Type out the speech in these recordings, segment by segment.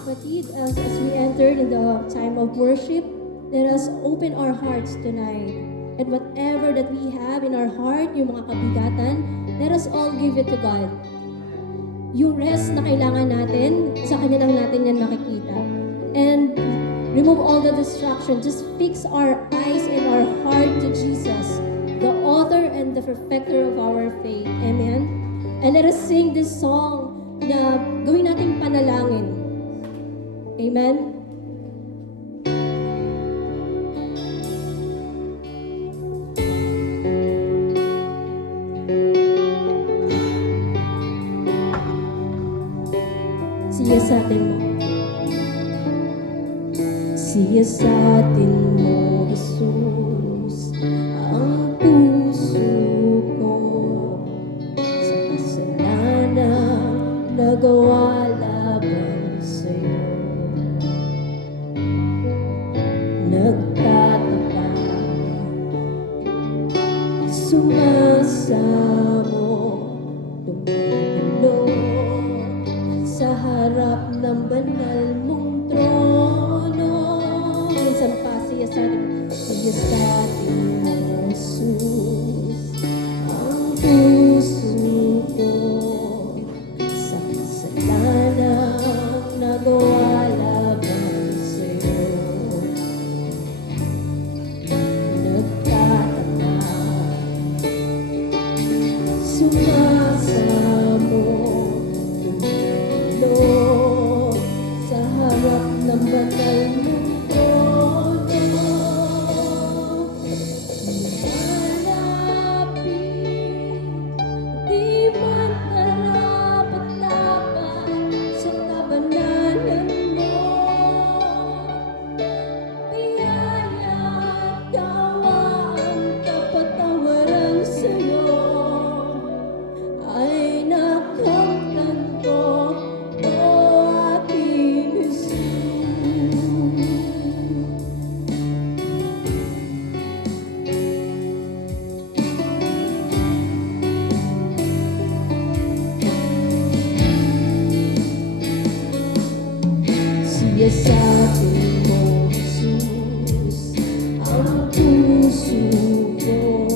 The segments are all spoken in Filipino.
kapatid, as we entered in the time of worship, let us open our hearts tonight. And whatever that we have in our heart, yung mga kabigatan, let us all give it to God. Yung rest na kailangan natin, sa Kanya lang natin yan makikita. And remove all the distraction. Just fix our eyes and our heart to Jesus, the author and the perfecter of our faith. Amen? And let us sing this song na gawin nating panalangin. Amen? Siya sa atin mo. Siya sa atin mo, Jesus, ang puso ko sa kasalanan nagawa laban sa'yo. Nagtataka, sumasamo, tumutulog sa harap ng banal mong trono. Minsan pa siya sa atin, Jesus, ang puso ko sa kasalanan nagawa laban sa'yo. Nagtataka, sumasamo, tumutulog sa harap ng banal mong trono. Lumalapit, di man karapat-dapat sa kabanalan mo. Biyaya at kawaan, kapatawaran sa'yo ay nakamtan ko, o aking Jesus. Siya sa atin mo, Jesus, ang puso ko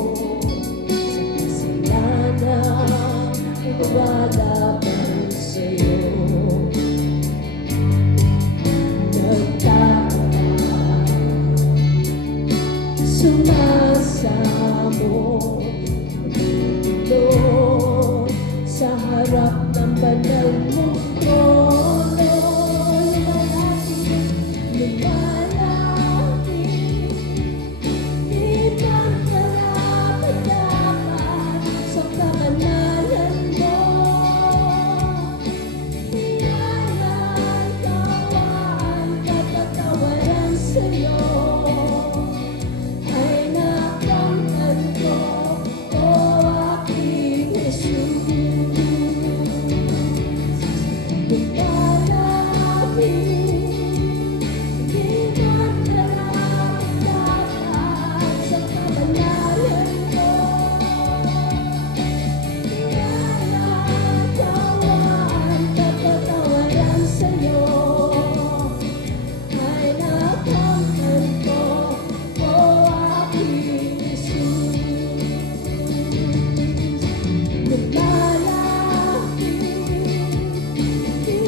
sa kasalanan nagwalaban sa'yo. Nagtataka, sumasamo, tumutulog sa harap ng banal mong trono. Lumalapit, di man karapat-dapat sa kabanalan mo. Biyaya at kawaan, kapatawaran sa'yo ay nakamtan ko, o aking Jesus. Di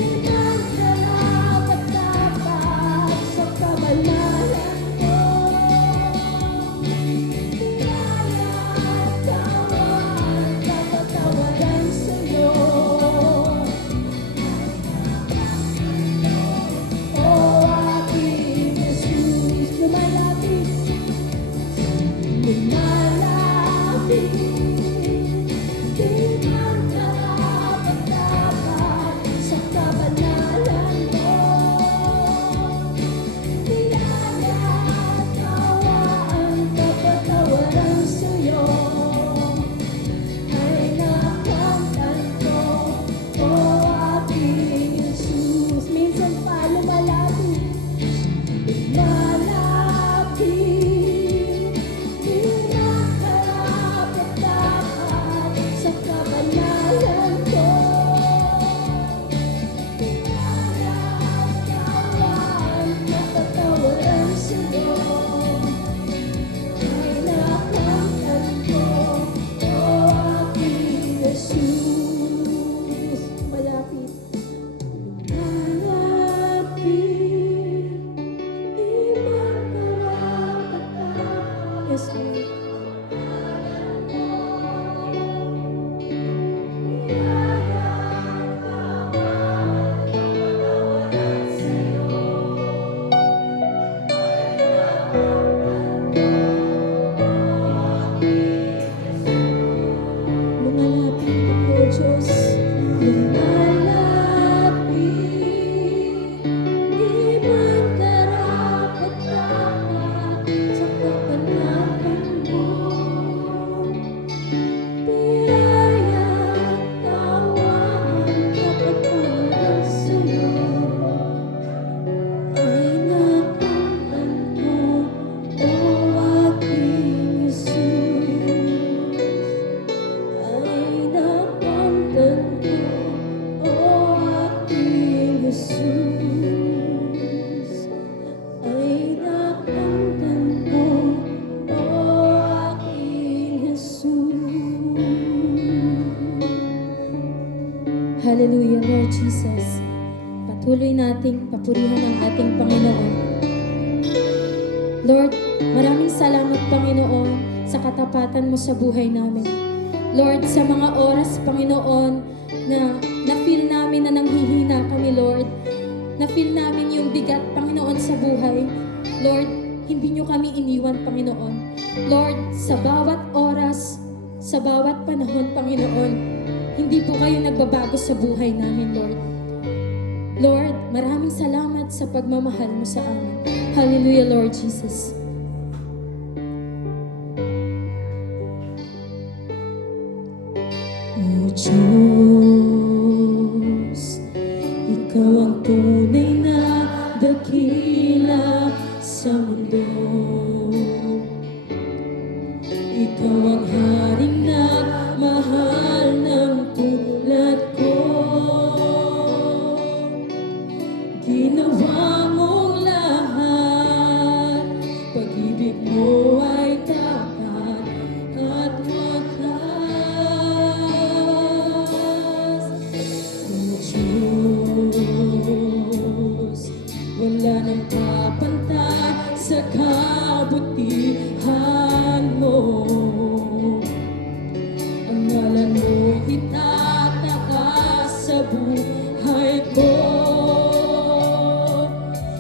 Jesus. Patuloy nating papurihan ang ating Panginoon. Lord, maraming salamat Panginoon sa katapatan mo sa buhay namin. Lord, sa mga oras Panginoon na na-feel namin na nanghihina kami Lord, na-feel namin yung bigat Panginoon sa buhay. Lord, hindi nyo kami iniwan Panginoon. Lord, sa bawat oras, sa bawat panahon Panginoon, hindi po kayo nagbabago sa buhay namin Lord. Lord, maraming salamat sa pagmamahal mo sa amin. Hallelujah, Lord Jesus. O Diyos, Ikaw ang tunay na dakila sa mundo. Ikaw ang haring nagmahal ng tulad ko. Ginawa mong lahat, pag-ibig mo ay tapat at wakas. O Diyos, wala nang kapantay sa kabutihan mo. Ang ngalan mo'y itataas sa buhay ko.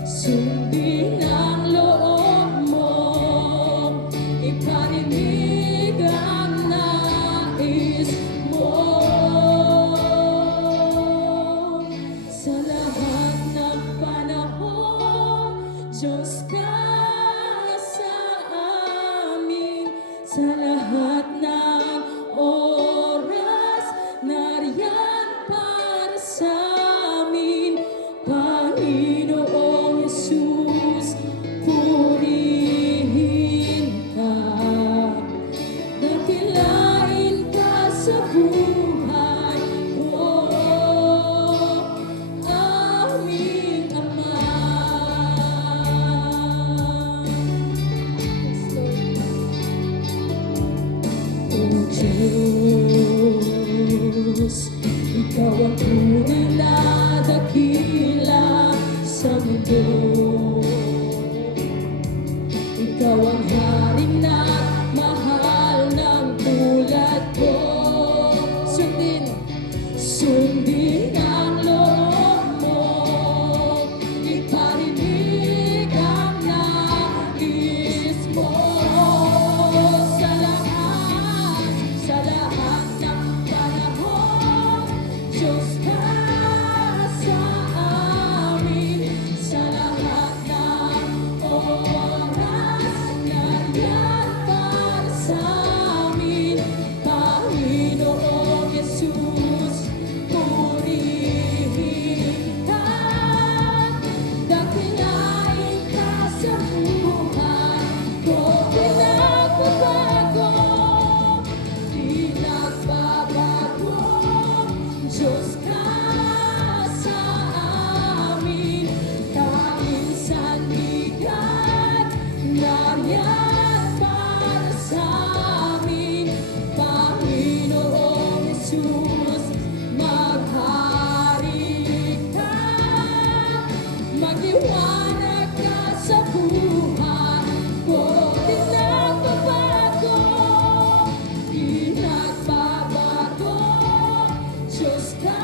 Sundin ang loob mo, iparinig ang nais mo. Sa lahat ng panahon, Diyos ka sa amin. Sa lahat ng oras, nariyan para sa amin. Panginoong Jesus, purihin ka. Dakilain ka sa buhay ko, aming Ama. O Diyos, Ikaw ang tunay na dakila sa mundo. Ikaw ang haring nagmahal ng tulad ko. Sundin ang loob mo, iparinig ang nais mo. Sa lahat ng panahon, Diyos ka sa amin. Sa lahat ng oras, nariyan para sa amin. Panginoong Jesus, purihin ka. Dakilain ka sa buhay ko. Pinagbabago, Diyos ka sa amin. Tanging sandigan, nariyan para sa amin. Panginoong Jesus, maghari ka. Magliwanag ka sa buhay ko. Pinagbabago, Diyos ka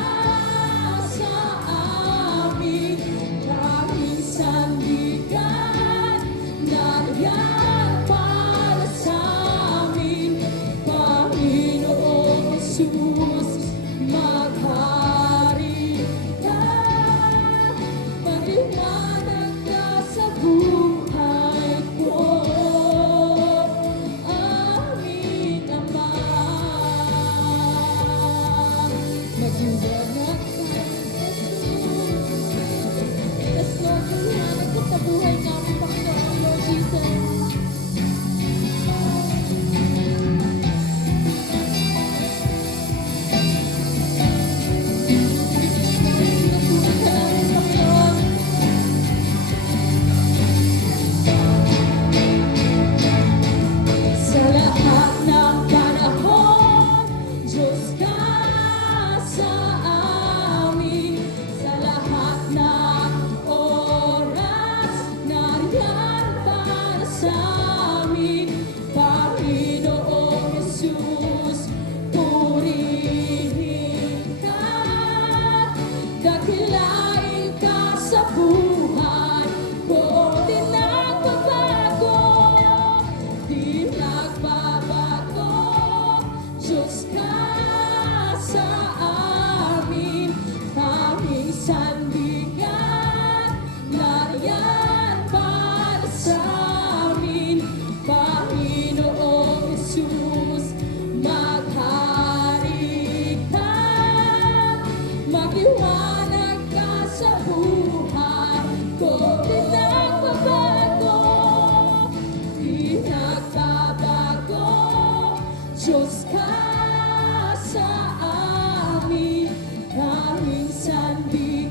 sa amin. Tanging sandigan, nariyan para sa amin. Panginoong Jesus, maghari ka. Magliwanag ka sa buhay ko, aming Ama. Magliwanag ka, yes Lord, magliwanag ka sa buhay namin, Panginoon, Lord Jesus. Sinusunan ka namin, Panginoon. Sa lahat ng panahon, Diyos ka sa amin. Sa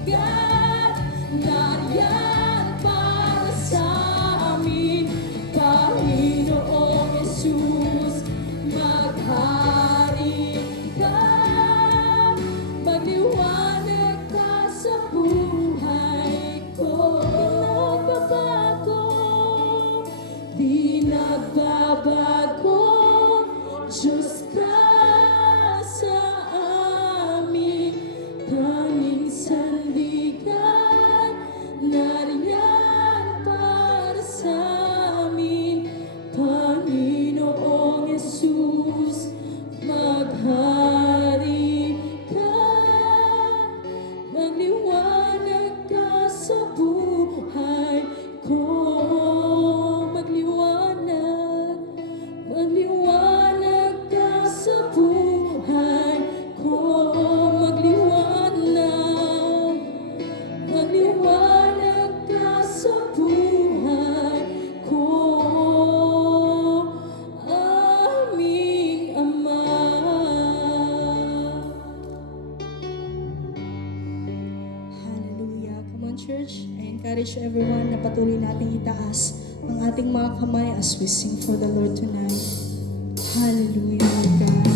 sandigan. Nariyan para sa amin, Panginoong Yesus, maghari ka. Magliwanag ka sa buhay ko. Di nagbabago, Diyos ka sa amin, tanging sandigan. Nariyan para sa amin, Panginoong Yesus, maghari ka. Magliwanag ka sa buhay ko. Magliwanag ka sa buhay ko. Magliwanag ka sa buhay ko. Aming Ama. Hallelujah. Come on, church. I encourage everyone na patuloy nating itaas ang ating mga kamay as we sing for the Lord tonight. Hallelujah, Lord God.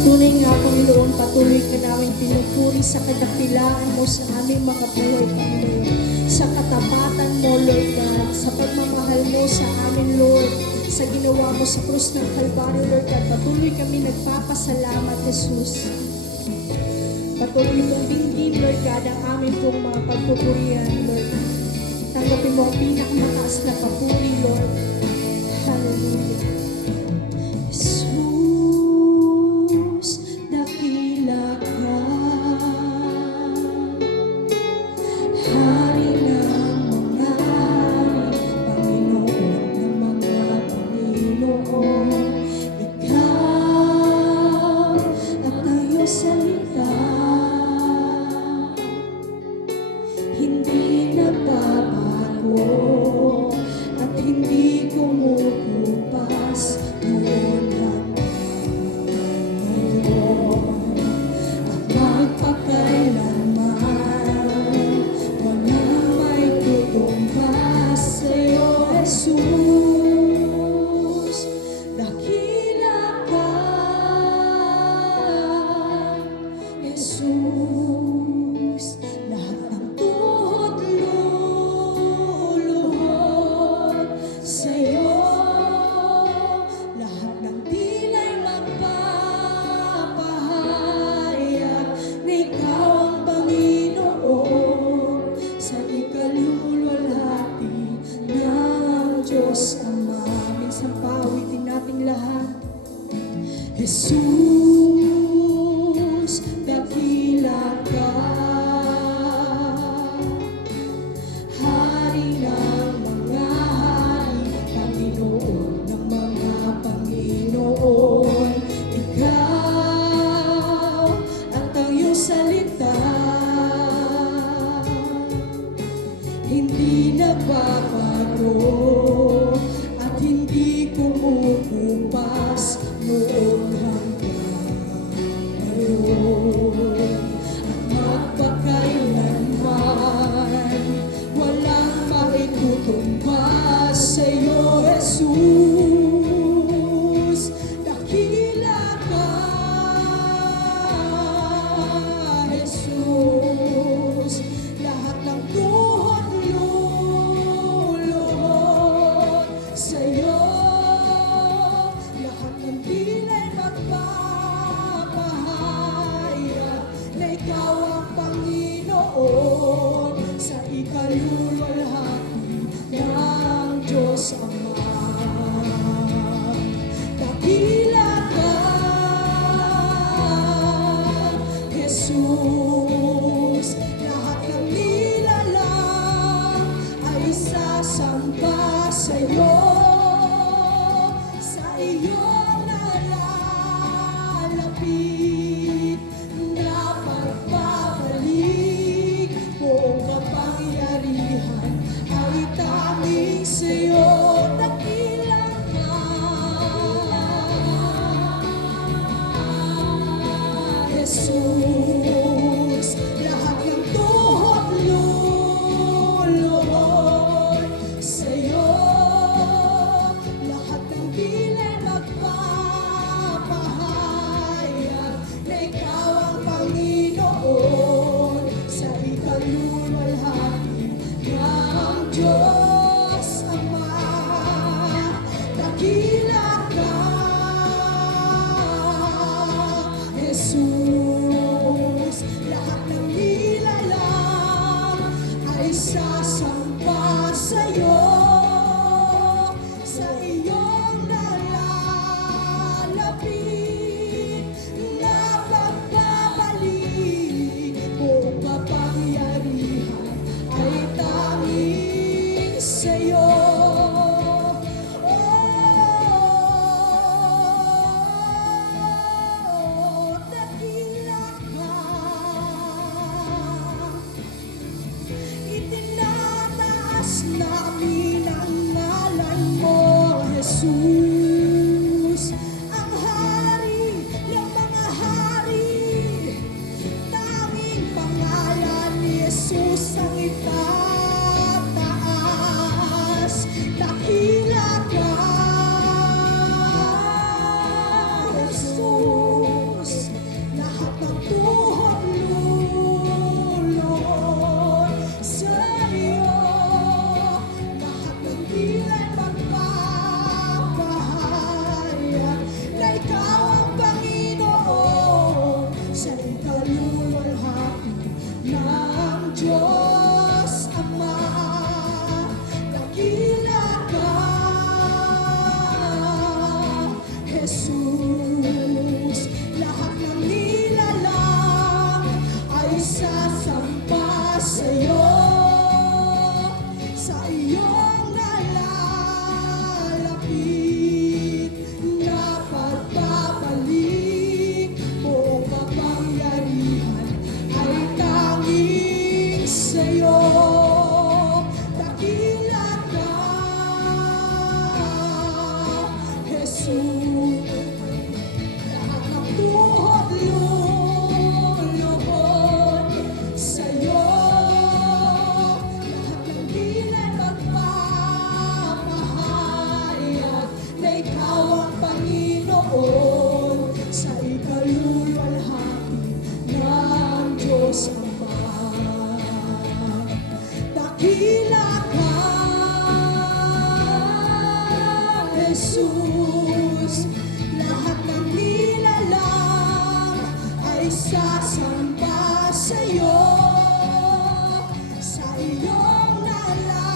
Tunay nga, Panginoon, patuloy ka namin pinupuri sa kadakilaan mo sa aming mga buhay, Panginoon. Sa katapatan mo, Lord God. Sa pagmamahal mo sa amin, Lord. Sa ginawa mo sa krus ng Kalbaryo, Lord God. Patuloy kami nagpapasalamat, Jesus. Patuloy mong dinggin, Lord God, ang aming pong mga pagpupurihan, Lord. Tanggapin mo ang pinakamataas na papuri, Lord. Hallelujah. Jesus, dakila ka. Hari ng mga hari, Panginoon ng mga Panginoon. Ikaw at ang iyong salita, hindi nagbabago at hindi kumukupas noon hanggang ngayon at magpakailanman. Walang may tutumbas sa'yo, Jesus. Dakila ka, Jesus. Lahat ng tuhod luluhod sa'yo. Lahat ng dilay magpapahayag na ikaw ang Panginoon. Sa ikaluluwalhati ng Diyos Ama. Minsan pawitin nating lahat. Jesus, dakila ka. Hari ng mga hari, Panginoon ng mga Panginoon. Ikaw at ang iyong salita, hindi nagbabago at hindi kumukupas noon hanggang ngayon at magpakailanman. Walang maitutumbas sa'yo, Jesus. Dakila ka, Jesus. Lahat ng tuhod luluhod sa'yo. Lahat ng dilay magpapahayag na ikaw ang Panginoon. Sa ikaluluwalhati ng Diyos Ama. Dakila ka, Jesus. Lahat ng nilalang ay sasamba sa'yo. Sa iyong nalalapit na pagbabalik, buong kapangyarihan kaluluwalhati ng Diyos Ama. Dakila ka, Jesus. Lahat ng nilalang ay sasamba sa'yo, sa iyong nalalapit na pagbabalik. Buong kapangyarihan ay tanging sa'yo. Dakila ka, itinataas namin ang ngalan mo, Jesus. Ang hari ng mga hari, tanging pangalan ni Jesus ang itataas. Dakila ka, Jesus. Lahat ng tuhod lulod sa iyo. Lahat ng dilay magpapahayag na ikaw ang Panginoon, sa ikaluluwalhati ng Diyos Ama. Dakila ka, Jesus. Lahat ng nilalang ay sasamba sa'yo, sa iyong nalalapit na pagbabalik. Buong kapangyarihan ay tanging sa'yo. Dakila ka, Jesus. Lahat ng tuhod luluhod sa'yo. Lahat ng dilay magpapahayag na ikaw ang Panginoon, sa ikaluluwalhati ng Diyos Ama. Dakila ka, Jesus. Lahat ng nilalang ay sasamba sa'yo, sa iyong nalalapit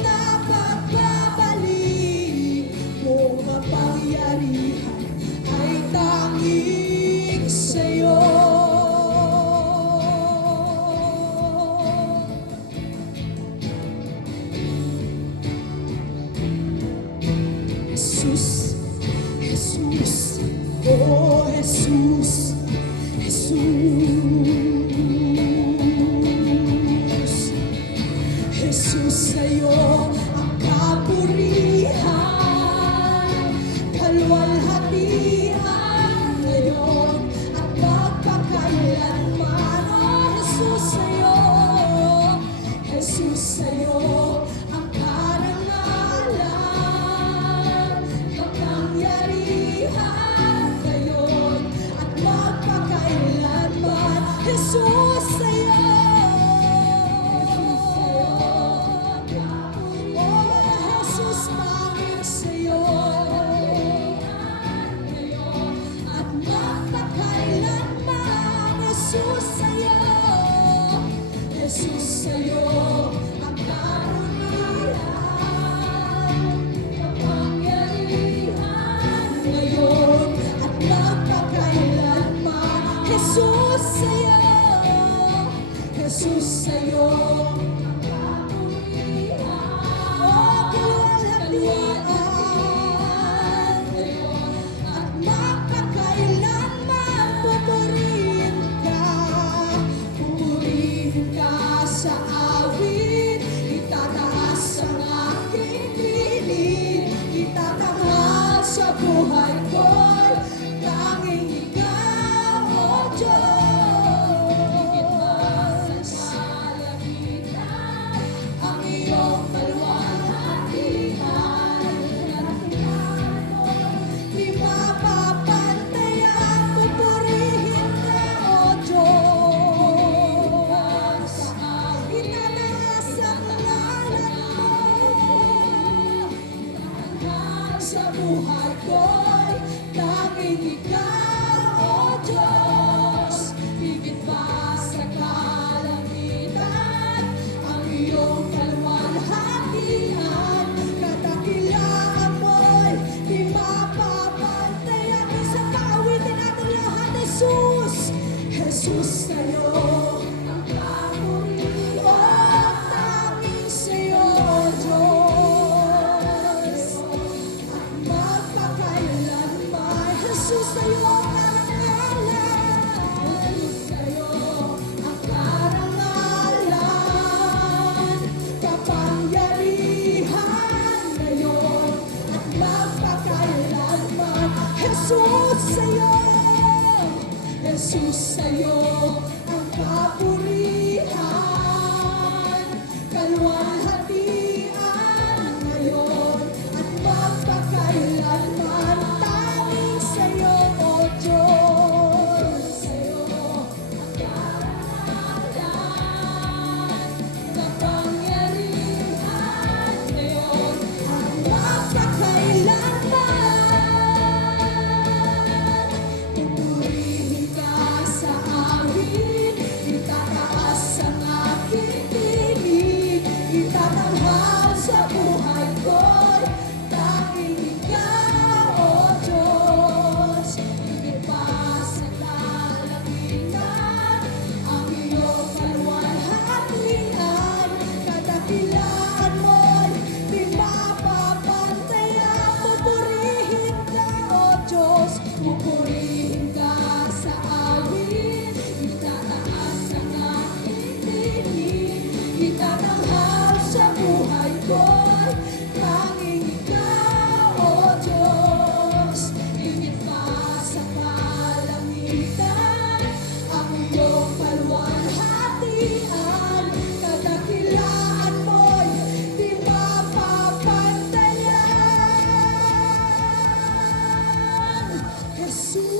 na pagbabalik. Buong kapangyarihan ay tanging sa'yo. Jesus, Jesus, oh Jesus, Jesus. Jesus, sa'yo ang kapurihan, kaluwalhatian ngayon at magpakailanman. Oh Jesus, sa'yo, Jesus, sa'yo ang karangalan, kapangyarihan ngayon at magpakailanman. Jesus, sa'yo. Oh, Jesus, tanging sa'yo at magpakailanman. Jesus, sa'yo, Jesus, sa'yo ang karunihan, kapangyarihan ngayon at magpakailanman. Jesus, sa'yo, Jesus, sa'yo ang karunihan, oh, kaluwalhatian ngayon at magpakailanman. Pupurihin ka sa awit, itataas ang aking piling, itatanghal sa buhay ko'y tanging ikaw, oh Diyos. Ang iyong kaluwalhatian katangian, kadakilaan mo'y di mapapantayan. Jesus,